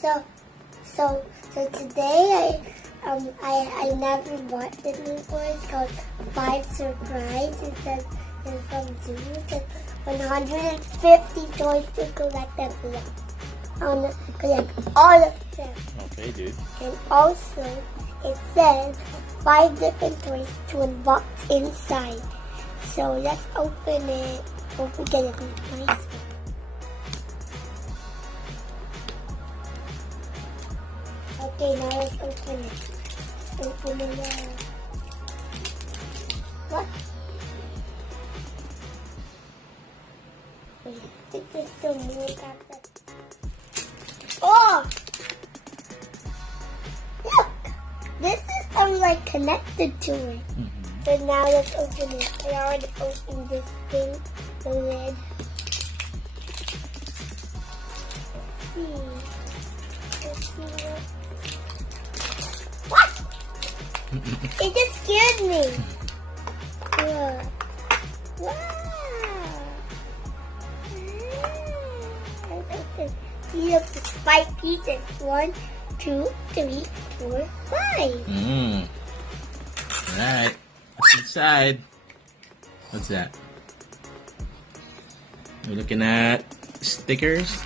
So today I never bought this before. It's called Five Surprise. It says it's from Zoo. It says 150 toys to collect every year. I want to collect all of them. Okay, dude. And also it says 5 different toys to unbox inside. So let's open it. Don't forget it. Nice. Okay, now let's open it. Open it up. What? Wait, I think there's still more after. Oh! Look! This is like connected to it. So now let's open it. I already opened this thing, the lid. Let's see what? It just scared me. Wow. See the 5 pieces. 1, 2, 3, 4, 5. Alright. What's inside? What's that? We're looking at stickers.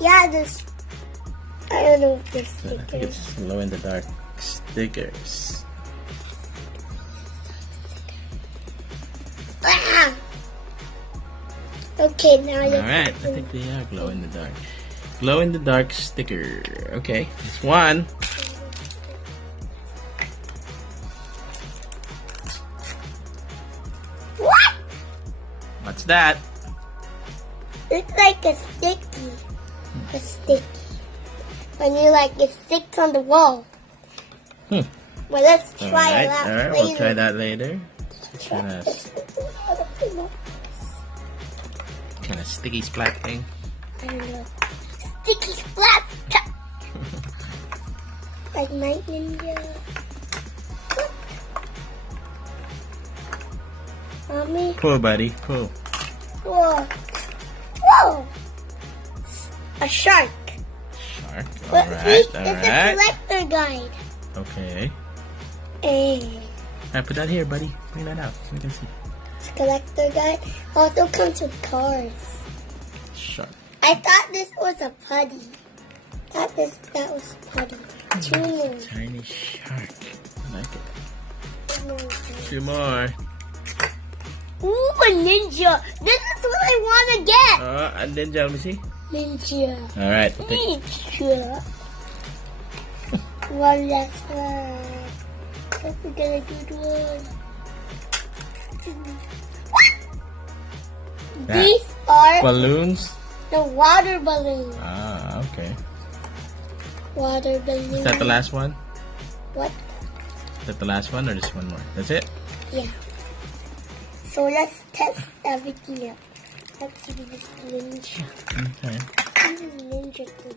Yeah, this. I don't know if this I think stickers. it's glow in the dark stickers. Ah! Okay, now let's Alright, I open. think they are glow in the dark. Glow in the dark sticker. Okay, this one. What? What's that? It's like a sticky. A sticky. When you like it sticks on the wall. Hmm. Well, let's try Alright, that alright, later. we'll try that later. Kind of sticky splat thing. I don't know. Sticky splat. Like Night Ninja. Look. Mommy. Pull, buddy, pull. Whoa. Whoa. A shark. Shark. But Alright, see, it's a alright. collector guide. Okay. Eh. Alright, put that here, buddy. Bring that out so we can see. It's a collector guide. Also comes with cars. Shark. I thought this was a putty. That was putty. 2 more. Tiny shark. I like it. 2 more. 2 more. Ooh, a ninja. This is what I want to get. And then, let me see. Ninja. Alright, we'll take Ninja. One last one. Let's get a good one. What? That. These are balloons. the water balloons. Ah, okay. Water balloons. Is that the last one? What? Is that the last one or just one more? That's it? Yeah. So let's test everything out. Let's see this ninja. Okay. This is ninja thing.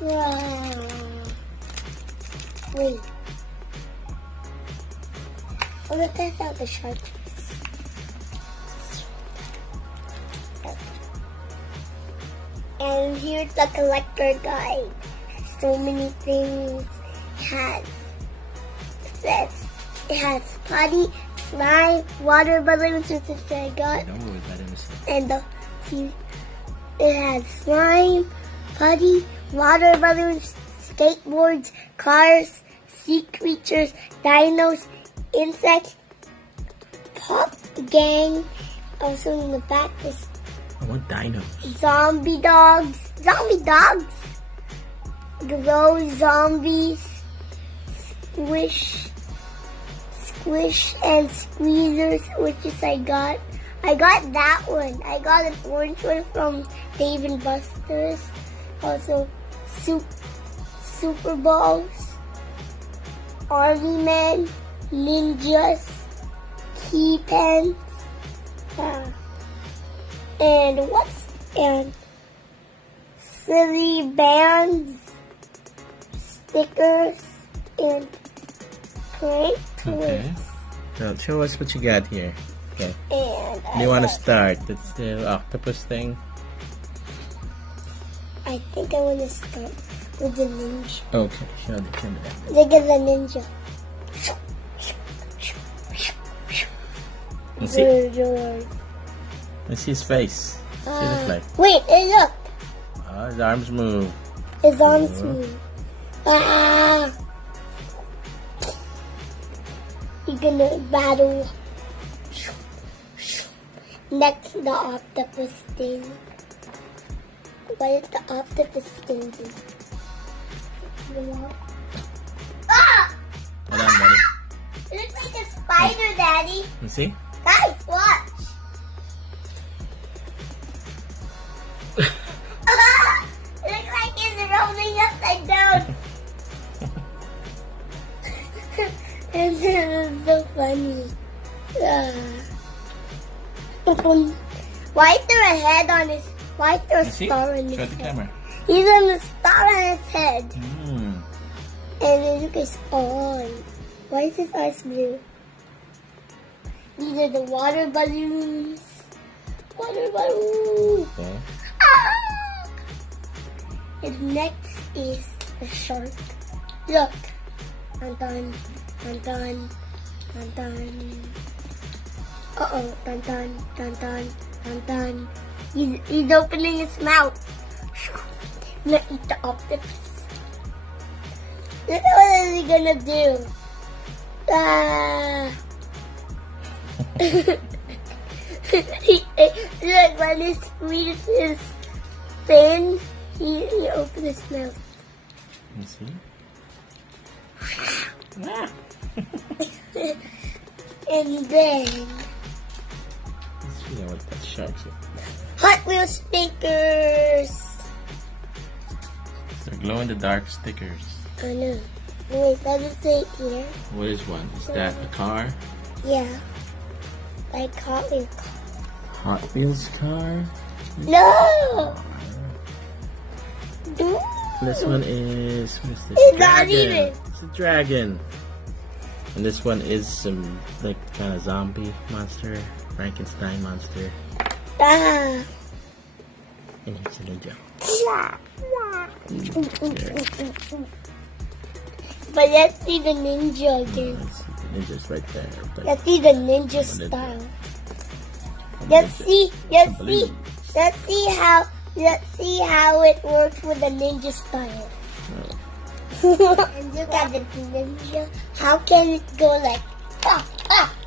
Wow. Wait. Oh, let's test out the shark. And here's the collector guide. So many things. It has putty, slime, water balloons, which is what I got. Don't worry about it, Mr. And it has slime, putty, water balloons, skateboards, cars, sea creatures, dinos, insects, pop gang. Also in the back is I want dinos. zombie dogs. Zombie dogs. Glow zombies. Squish and squeezers, which is I got that one. I got an orange one from Dave and Buster's. Also, Super Balls, Army Men, Ninjas, Key Pens, and silly bands, stickers, and prank Okay. toys. So show us what you got here. Okay. And Do you want to start? That's the octopus thing. I think I want to start with the ninja. Okay, show me that. Look at the ninja. Let's see. George. Let's see his face. What's he look like? Wait, hey, look. Oh, his arms move. His arms move. Ah! You're gonna battle. Next, the octopus thing. What is the octopus thing do? Ah! Hold on, buddy. It looks like a spider, Daddy. Let's see. Guys, watch. It looks like it's rolling upside down. It's so funny. Why is there a head on his? Why is there a Let's see. star on his Show the head? camera. He's on the star on his head, Mm. and then look at his eyes. Why is his eyes blue? These are the water balloons. Water balloons. Okay. Ah! And next is the shark. Look. Dun dun. Dun dun. Dun dun. Uh-oh. Dun dun. Dun dun. Dun dun. He's opening his mouth. I'm gonna eat the octopus. Look at what is he gonna do. Ah. Look, when he squeezes his fin, he opens his mouth. Let's see. Ah. And then, Let's see what that shark's look like. Hot Wheels stickers. They're glow in the dark stickers. I know. Wait, does it say here? What is one? Is that a car? Yeah. Like Hot Wheels. Hot Wheels car? No! This one is what is this? It's not even. It's a dragon. And this one is some like kind of zombie monster, Frankenstein monster. Ah. And he's a ninja. But let's see the ninja again. Let's see, the ninja's right there. Let's see the ninja style. Let's see how it works with the ninja style. And look at the ninja. How can it go like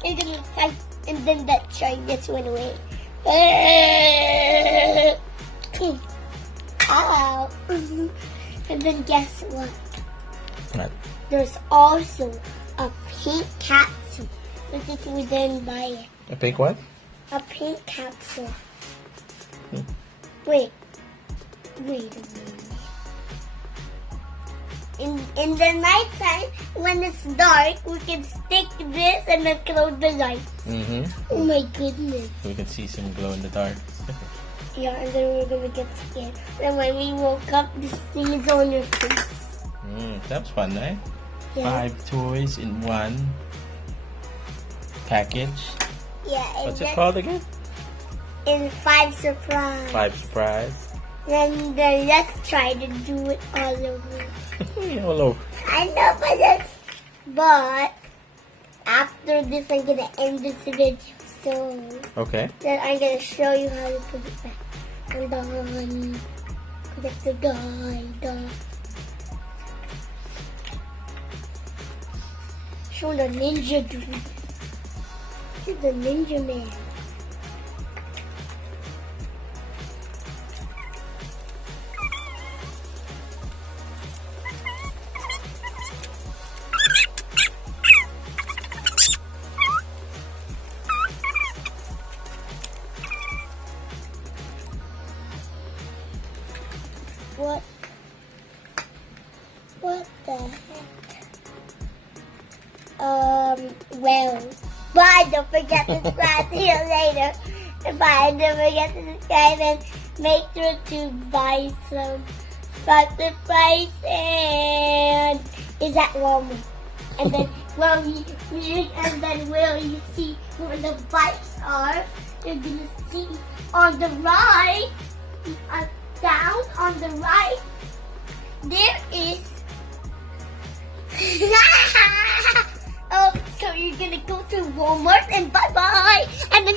it's gonna fight, and then that shark just went away. Ow. And then guess what? What? There's also a pink capsule. But we didn't buy it. A pink one? A pink capsule. Wait a minute. In the night time, when it's dark, we can stick this and then close the light. Mm-hmm. Oh my goodness. So we can see some glow in the dark stickers. Yeah, and then we're gonna get scared. Then when we woke up, this thing is on your face. That was fun, eh? Yeah. 5 toys in one package. Yeah. What's it called again? In 5 surprise. 5 surprise. Then let's try to do it all over. All over. I know, but after this, I'm gonna end this video. So Okay. then I'm gonna show you how to put it back. And then collect the guide. Show the ninja dude. He's the ninja man. What the heck? Well, bye. Don't forget to subscribe. See you later. Bye. Don't forget to subscribe and make sure to buy some surprise and is at Walmart. And then will you see where the bikes are? You're gonna see on the right, down on the right. Oh, so you're gonna go to Walmart and bye-bye. And then